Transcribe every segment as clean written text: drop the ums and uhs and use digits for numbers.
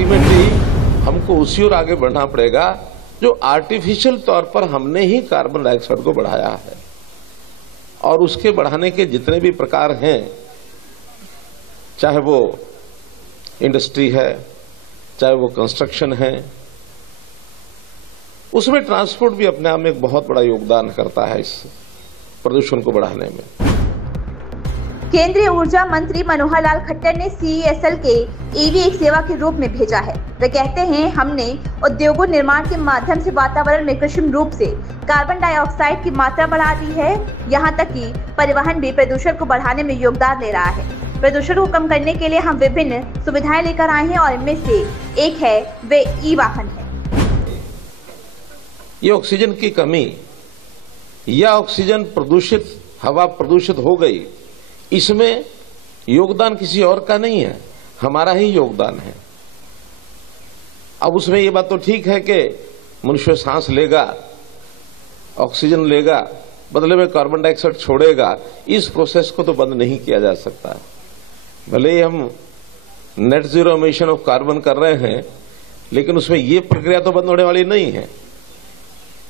Ultimately हमको उसी ओर आगे बढ़ना पड़ेगा जो आर्टिफिशियल तौर पर हमने ही कार्बन डाइऑक्साइड को बढ़ाया है, और उसके बढ़ाने के जितने भी प्रकार हैं, चाहे वो इंडस्ट्री है, चाहे वो कंस्ट्रक्शन है, उसमें ट्रांसपोर्ट भी अपने आप में एक बहुत बड़ा योगदान करता है इस प्रदूषण को बढ़ाने में। केंद्रीय ऊर्जा मंत्री मनोहर लाल खट्टर ने CESL के EV एक सेवा के रूप में भेजा है। वे कहते हैं, हमने उद्योगों निर्माण के माध्यम से वातावरण में कृत्रिम रूप से कार्बन डाइऑक्साइड की मात्रा बढ़ा दी है। यहाँ तक कि परिवहन भी प्रदूषण को बढ़ाने में योगदान दे रहा है। प्रदूषण को कम करने के लिए हम विभिन्न सुविधाएं लेकर आए हैं और इनमें से एक है वे ई-वाहन है। ये ऑक्सीजन की कमी या ऑक्सीजन प्रदूषित हवा प्रदूषित हो गई, इसमें योगदान किसी और का नहीं है, हमारा ही योगदान है। अब उसमें ये बात तो ठीक है कि मनुष्य सांस लेगा, ऑक्सीजन लेगा, बदले में कार्बन डाइऑक्साइड छोड़ेगा। इस प्रोसेस को तो बंद नहीं किया जा सकता। भले ही हम net zero emission of carbon कर रहे हैं, लेकिन उसमें ये प्रक्रिया तो बंद होने वाली नहीं है।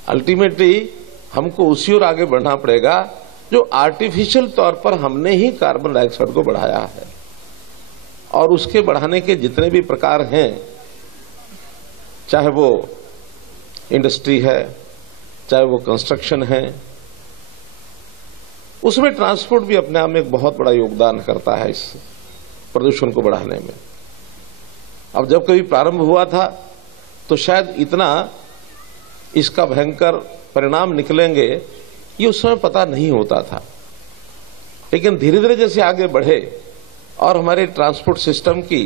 अल्टीमेटली हमको उसी ओर आगे बढ़ना पड़ेगा जो आर्टिफिशियल तौर पर हमने ही कार्बन डाइऑक्साइड को बढ़ाया है, और उसके बढ़ाने के जितने भी प्रकार हैं, चाहे वो इंडस्ट्री है, चाहे वो कंस्ट्रक्शन है, उसमें ट्रांसपोर्ट भी अपने आप में एक बहुत बड़ा योगदान करता है इस प्रदूषण को बढ़ाने में। अब जब कभी प्रारंभ हुआ था तो शायद इतना इसका भयंकर परिणाम निकलेंगे ये उस समय पता नहीं होता था, लेकिन धीरे धीरे जैसे आगे बढ़े और हमारे ट्रांसपोर्ट सिस्टम की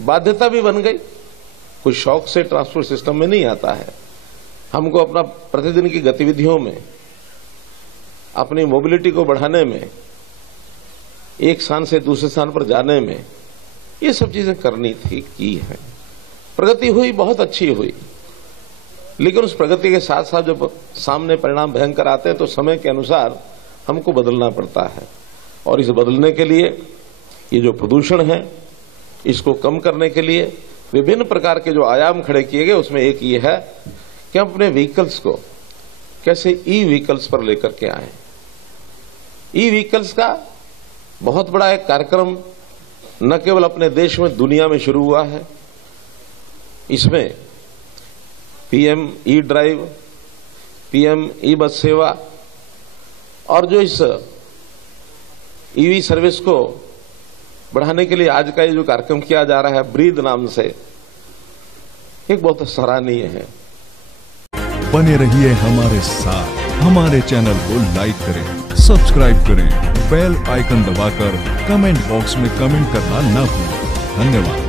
बाध्यता भी बन गई। कोई शौक से ट्रांसपोर्ट सिस्टम में नहीं आता है। हमको अपना प्रतिदिन की गतिविधियों में, अपनी मोबिलिटी को बढ़ाने में, एक स्थान से दूसरे स्थान पर जाने में, ये सब चीजें करनी थी, की है। प्रगति हुई, बहुत अच्छी हुई, लेकिन उस प्रगति के साथ साथ जब सामने परिणाम भयंकर आते हैं तो समय के अनुसार हमको बदलना पड़ता है। और इस बदलने के लिए ये जो प्रदूषण है, इसको कम करने के लिए विभिन्न प्रकार के जो आयाम खड़े किए गए, उसमें एक ये है कि हम अपने व्हीकल्स को कैसे ई-व्हीकल्स पर लेकर के आए। ई-व्हीकल्स का बहुत बड़ा एक कार्यक्रम न केवल अपने देश में, दुनिया में शुरू हुआ है। इसमें PM ई-ड्राइव, PM ई-बस सेवा, और जो इस EV सर्विस को बढ़ाने के लिए आज का ये जो कार्यक्रम किया जा रहा है ब्रीद नाम से, एक बहुत सराहनीय है। बने रहिए हमारे साथ, हमारे चैनल को लाइक करें, सब्सक्राइब करें, बेल आइकन दबाकर कमेंट बॉक्स में कमेंट करना ना भूलें। धन्यवाद।